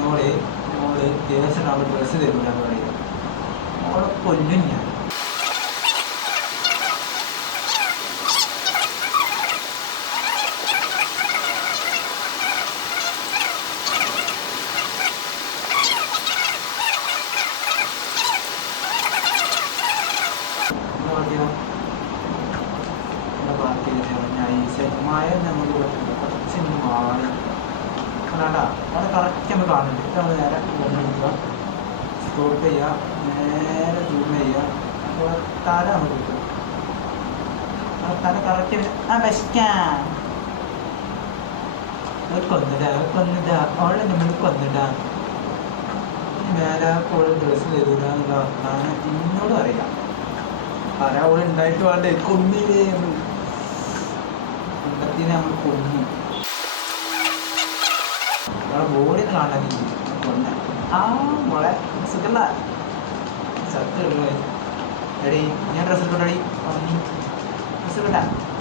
മോള് ദിവസം അവൾ ഡ്രസ്സ് തരില്ല പറയുക. മോളെ കൊല്ലും ഞാൻ. മഴ നമുക്ക് പറ്റില്ല, കുറച്ച് മാറി കണ്ടാ അവിടെ കറക്റ്റ് നമ്മൾ കാണുന്നുണ്ട്. നമ്മൾ നേരെ കൊണ്ടുവരിക, സ്റ്റോപ്പ് ചെയ്യുക, നേരെ സൂം ചെയ്യുക, അപ്പോൾ തല നമുക്ക് കിട്ടും. ആ തല കറക്റ്റ് ബെസ്റ്റാ കൊന്നിട്ടാ അവളെ നമ്മൾ കൊന്നിട്ടാ. മേലെ കോള് ഡ്രസ്സ് തരൂല എന്നുള്ള വർത്താനം എന്നോട് അറിയാം. പറയാൻ അവൾ ഉണ്ടായിട്ട് വേണ്ടേ കൊന്നില്ലേ നമ്മൾ കുണ്ടത്തിനെ നമ്മൾ കൊന്നു. അവളെ ബോഡി കാണാൻ കൊന്ന ആ മോളെ സുഖല്ല സത്ത് എടീ ഞാൻ ഡ്രസ്സ് ഇട്ടോടി ഡ്രസ്സ് കിട്ടാ.